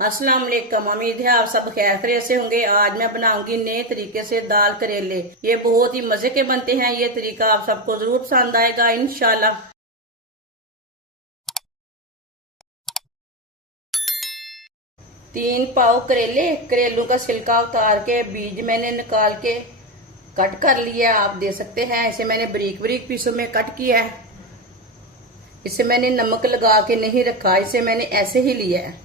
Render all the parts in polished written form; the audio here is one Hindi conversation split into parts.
अस्सलाम वालेकुम। उम्मीद है आप सब खैर खैरियत से होंगे। आज मैं बनाऊंगी नए तरीके से दाल करेले। ये बहुत ही मजे के बनते हैं। ये तरीका आप सबको जरूर पसंद आएगा इंशाल्लाह। 3 पाव करेले, करेलों का छिलका उतार के बीज मैंने निकाल के कट कर लिया। आप दे सकते हैं इसे मैंने बारीक बारीक पीसों में कट किया है। इसे मैंने नमक लगा के नहीं रखा, इसे मैंने ऐसे ही लिया है।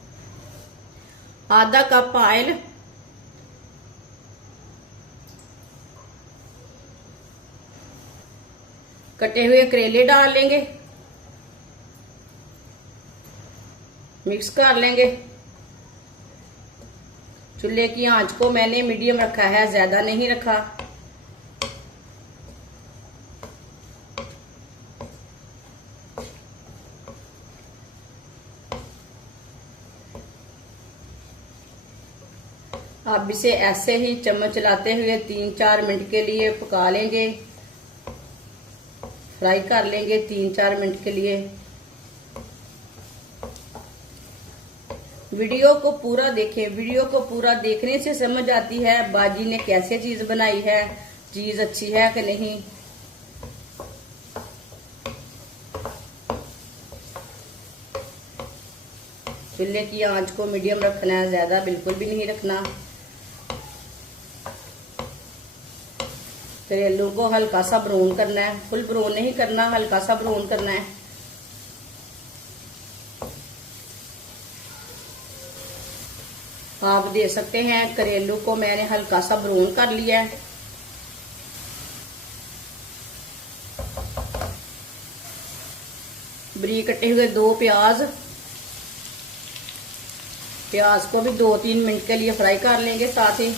आधा कप ऑयल, कटे हुए करेले डाल लेंगे, मिक्स कर लेंगे। चूल्हे की आंच को मैंने मीडियम रखा है, ज्यादा नहीं रखा। अब इसे ऐसे ही चम्मच चलाते हुए 3-4 मिनट के लिए पका लेंगे, फ्राई कर लेंगे 3-4 मिनट के लिए। वीडियो को पूरा देखें। वीडियो को पूरा देखने से समझ आती है बाजी ने कैसे चीज बनाई है, चीज अच्छी है कि नहीं। चूल्हे की आंच को मीडियम रखना है, ज्यादा बिल्कुल भी नहीं रखना। करेलों को हल्का सा ब्राउन करना है, फुल ब्राउन नहीं करना, हल्का सा ब्राउन करना है। आप दे सकते हैं करेलों को मैंने हल्का सा ब्राउन कर लिया है। बारीक कटे हुए 2 प्याज, प्याज को भी 2-3 मिनट के लिए फ्राई कर लेंगे साथ ही।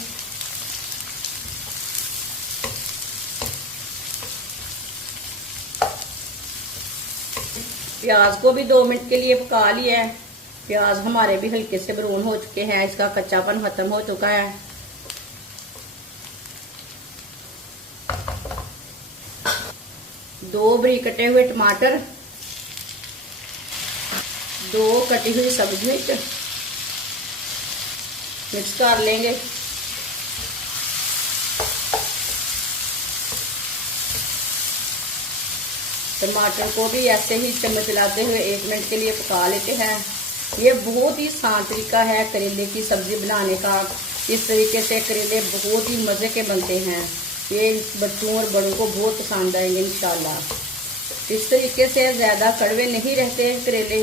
प्याज को भी 2 मिनट के लिए पका लिया है। प्याज हमारे भी हल्के से ब्राउन हो चुके हैं, इसका कच्चापन खत्म हो चुका है। दो बारीक कटे हुए टमाटर, 2 कटी हुई सब्जी मिर्च मिक्स कर लेंगे। टमाटर को भी ऐसे ही चम्मच चलाते हुए 1 मिनट के लिए पका लेते हैं। ये बहुत ही आसान तरीका है करेले की सब्जी बनाने का। इस तरीके से करेले बहुत ही मजे के बनते हैं। ये बच्चों और बड़ों को बहुत पसंद आएंगे इंशाल्लाह। इस तरीके से ज्यादा कड़वे नहीं रहते करेले।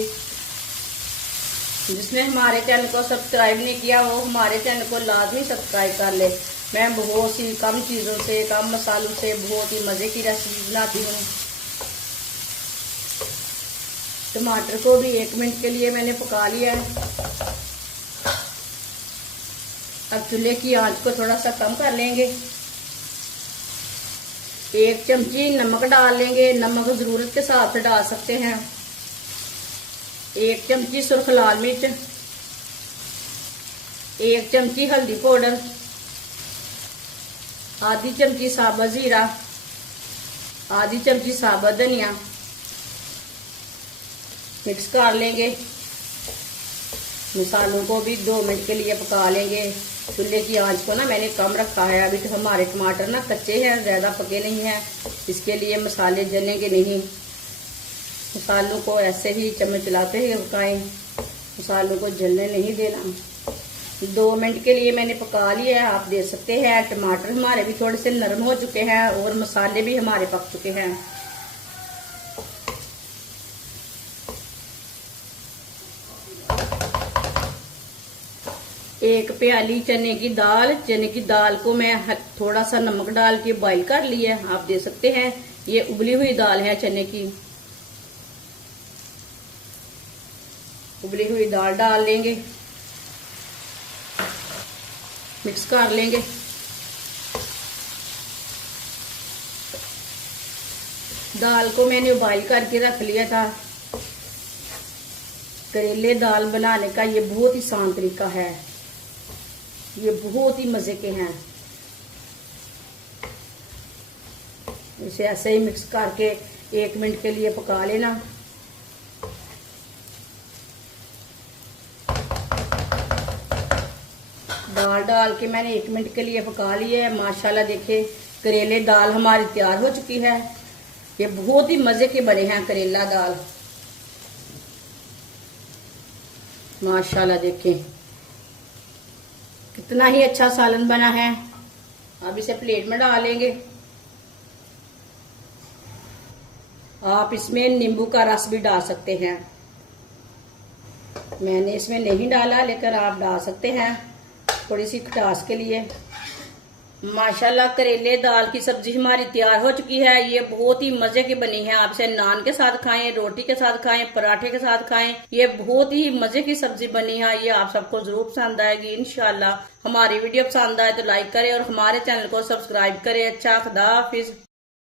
जिसने हमारे चैनल को सब्सक्राइब नहीं किया वो हमारे चैनल को लाजमी सब्सक्राइब कर ले। मैं बहुत सी कम चीजों से, कम मसालों से बहुत ही मजे की रेसिपी बनाती हूँ। टमाटर को भी 1 मिनट के लिए मैंने पका लिया है। अब चूल्हे की आंच को थोड़ा सा कम कर लेंगे। 1 चमची नमक डाल लेंगे, नमक जरूरत के हिसाब से डाल सकते हैं। 1 चमची सुर्ख लाल मिर्च, 1 चमची हल्दी पाउडर, आधी चमची साबुत जीरा, आधी चमची साबुत धनिया मिक्स कर लेंगे। मसालों को भी 2 मिनट के लिए पका लेंगे। चूल्हे की आंच को ना मैंने कम रखा है। अभी तो हमारे टमाटर ना कच्चे हैं, ज्यादा पके नहीं हैं, इसके लिए मसाले जलेंगे नहीं। मसालों को ऐसे ही चम्मच चलाते हुए पकाएं, मसालों को जलने नहीं देना। 2 मिनट के लिए मैंने पका लिया है। आप देख सकते हैं टमाटर हमारे भी थोड़े से नरम हो चुके हैं और मसाले भी हमारे पक चुके हैं। एक प्याली चने की दाल को मैं थोड़ा सा नमक डाल के बॉईल कर लिया। आप देख सकते हैं ये उबली हुई दाल है चने की। उबली हुई दाल डाल लेंगे, मिक्स कर लेंगे। दाल को मैंने बॉईल करके रख लिया था। करेले दाल बनाने का ये बहुत ही आसान तरीका है, ये बहुत ही मजे के हैं। इसे ऐसे ही मिक्स करके 1 मिनट के लिए पका लेना। दाल डाल के मैंने 1 मिनट के लिए पका ली है। माशाल्लाह देखिए करेले दाल हमारी तैयार हो चुकी है। ये बहुत ही मजे के बने हैं करेला दाल। माशाल्लाह देखिए कितना ही अच्छा सालन बना है। अब इसे प्लेट में डालेंगे। आप इसमें नींबू का रस भी डाल सकते हैं। मैंने इसमें नहीं डाला, लेकिन आप डाल सकते हैं थोड़ी सी खटास के लिए। माशाल्लाह करेले दाल की सब्जी हमारी तैयार हो चुकी है। ये बहुत ही मजे की बनी है। आप इसे नान के साथ खाएं, रोटी के साथ खाएं, पराठे के साथ खाएं। ये बहुत ही मजे की सब्जी बनी है। ये आप सबको जरूर पसंद आएगी इंशाल्लाह। हमारी वीडियो पसंद आए तो लाइक करें और हमारे चैनल को सब्सक्राइब करें। अच्छा, खुदा हाफिज।